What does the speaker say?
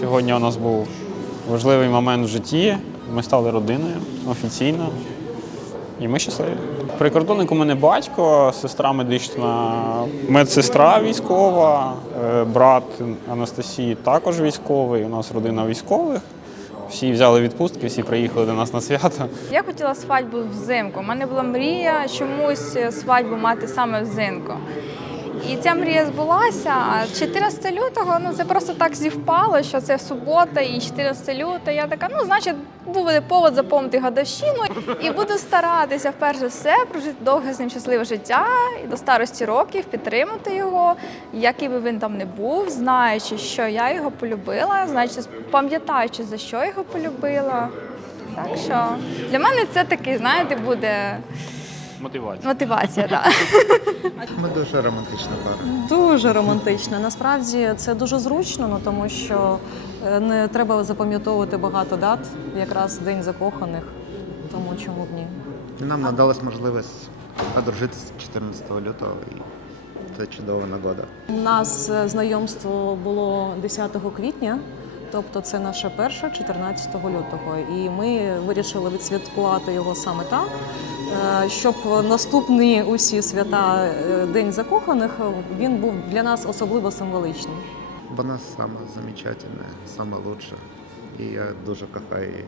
Сьогодні у нас був важливий момент в житті. Ми стали родиною офіційно. І ми щасливі. Прикордонник у мене батько, сестра медична, медсестра військова, е, брат Анастасії також військовий. У нас родина військових. Всі взяли відпустки, всі приїхали до нас на свято. Я хотіла свадьбу взимку. У мене була мрія чомусь свадьбу мати саме взимку. І ця мрія збулася. А 14 лютого ну це просто так зівпало, що це субота і 14 лютого. Я така, ну значить, буде повод заповнити годовщину і буду старатися вперше все прожити довге з ним щасливе життя і до старості років підтримати його, який би він там не був, знаючи, що я його полюбила, знаючи, пам'ятаючи за що його полюбила. Так що для мене це такий, знаєте, буде Мотивація. мотивація. Так. Ми дуже романтична пара. Дуже романтично. Насправді це дуже зручно, ну тому що е, не треба запам'ятовувати багато дат, якраз день закоханих. Тому чому б ні? І нам надалась можливість одружитися 14 лютого, і це чудова нагода. У нас е, знайомство було 10 квітня, тобто це наша перша 14 лютого. І ми вирішили відсвяткувати його саме так, е, щоб наступні усі свята е, День закоханих він був для нас особливо символічним. Вона сама замечательна, сама лучша. І я дуже кохаю її.